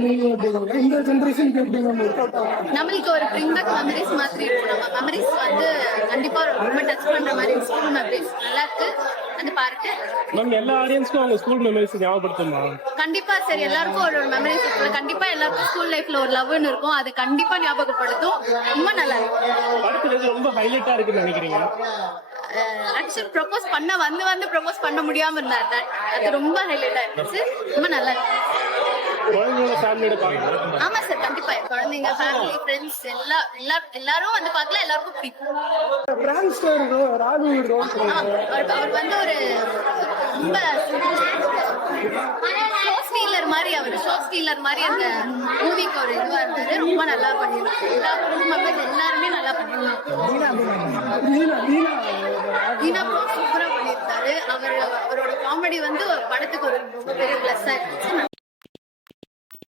இந்த ஜெனரேஷனுக்கு எப்படி நம்ம நம்மளுக்கு ஒரு பிரிங் பேக் மெமரிஸ் மாதிரி இருக்கும். நம்ம மெமரிஸ் வந்து கண்டிப்பா ரொம்ப டச் பண்ற மாதிரி ஸ்கூல் மெமரிஸ் நல்லா இருக்கு. அது பாருங்க மேம், எல்லா ஆடியன்ஸ்க்கும் அவங்க ஸ்கூல் மெமரிஸ் ஞாபகப்படுத்துமா? கண்டிப்பா சரி, எல்லாருக்கும் ஒரு மெமரிஸ் இருக்கு. கண்டிப்பா எல்லாருக்கும் ஸ்கூல் லைஃப்ல ஒரு லவ்னு இருக்கும். அது கண்டிப்பா ஞாபகப்படுத்தும். ரொம்ப நல்லா இருக்கும். படத்துல எது ரொம்ப ஹைலைட்டா இருக்குன்னு நினைக்கிறீங்க? ஆக்சுவலி ப்ரொபோஸ் பண்ண வந்து ப்ரொபோஸ் பண்ண முடியாம இருந்தார். அது ரொம்ப ஹைலைட்டா இருந்துச்சு. ரொம்ப நல்லா இருக்கு. குழந்தைங்களோட ஃபேமிலியோட பாருங்க. ஆமா சார், கண்டிப்பா குழந்தைங்க, ஃபேமிலி, ஃப்ரெண்ட்ஸ் எல்லாரும் வந்து பார்க்கலாம். எல்லாருக்கும் பிடிக்கும். பிராங்க் ஸ்டார் ராகு அவர் வந்து ஒரு ரொம்ப ஷோ ஸ்டீலர் மாதிரி அந்த மூவிக்கு ஒரு இதுவா இருந்தது. ரொம்ப நல்லா பண்ணிருக்காங்க. எல்லா குடும்பங்களும் எல்லாருமே நல்லா பண்ணிருக்காங்க. தீனா சூப்பரா பண்ணியிருக்காரு. அவரோட காமெடி வந்து படத்துக்கு ஒரு ரொம்ப பெரிய பிளஸ் ஆயிடுச்சு.